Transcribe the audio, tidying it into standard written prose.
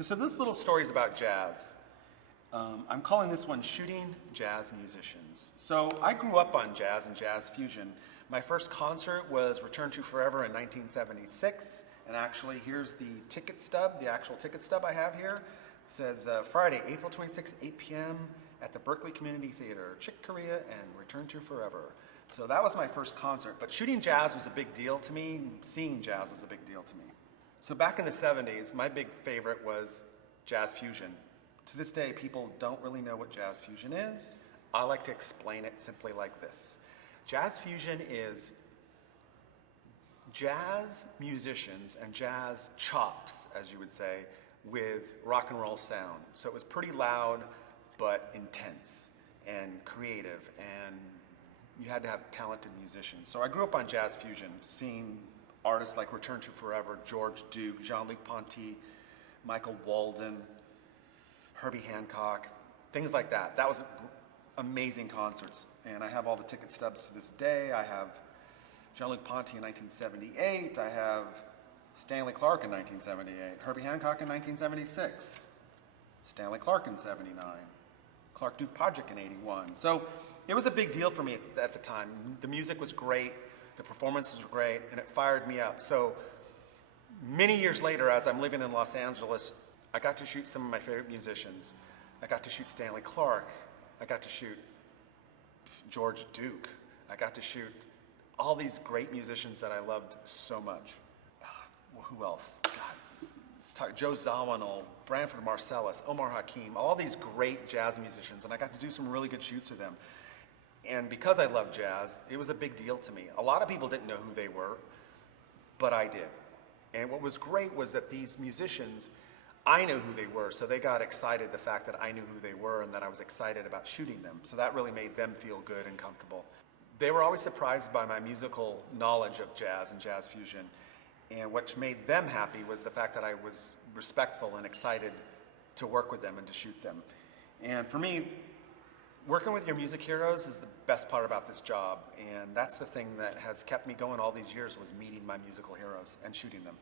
So this little story is about jazz. I'm calling this one Shooting Jazz Musicians. So I grew up on jazz and jazz fusion. My first concert was Return to Forever in 1976. And actually, here's the ticket stub, the actual ticket stub I have here. It says Friday, April 26, 8 p.m. at the Berkeley Community Theater, Chick Corea and Return to Forever. So that was my first concert. But shooting jazz was a big deal to me. Seeing jazz was a big deal to me. So back in the 70s, my big favorite was jazz fusion. To this day, people don't really know what jazz fusion is. I like to explain it simply like this. Jazz fusion is jazz musicians and jazz chops, as you would say, with rock and roll sound. So it was pretty loud, but intense and creative, and you had to have talented musicians. So I grew up on jazz fusion, seeing artists like Return to Forever, George Duke, Jean-Luc Ponty, Michael Walden, Herbie Hancock, things like that. That was amazing concerts, and I have all the ticket stubs to this day. I have Jean-Luc Ponty in 1978. I have Stanley Clarke in 1978. Herbie Hancock in 1976. Stanley Clarke in 79. Clark Duke Project in 81. So it was a big deal for me at the time. The music was great, the performances were great, and it fired me up. So many years later, as I'm living in Los Angeles, I got to shoot some of my favorite musicians. I got to shoot Stanley Clarke. I got to shoot George Duke. I got to shoot all these great musicians that I loved so much. Who else? God, Joe Zawinul, Branford Marsalis, Omar Hakim, all these great jazz musicians, and I got to do some really good shoots with them. And because I love jazz, it was a big deal to me. A lot of people didn't know who they were, but I did. And what was great was that these musicians, I knew who they were, so they got excited the fact that I knew who they were and that I was excited about shooting them. So that really made them feel good and comfortable. They were always surprised by my musical knowledge of jazz and jazz fusion. And what made them happy was the fact that I was respectful and excited to work with them and to shoot them. And for me, working with your music heroes is the best part about this job. And that's the thing that has kept me going all these years, was meeting my musical heroes and shooting them.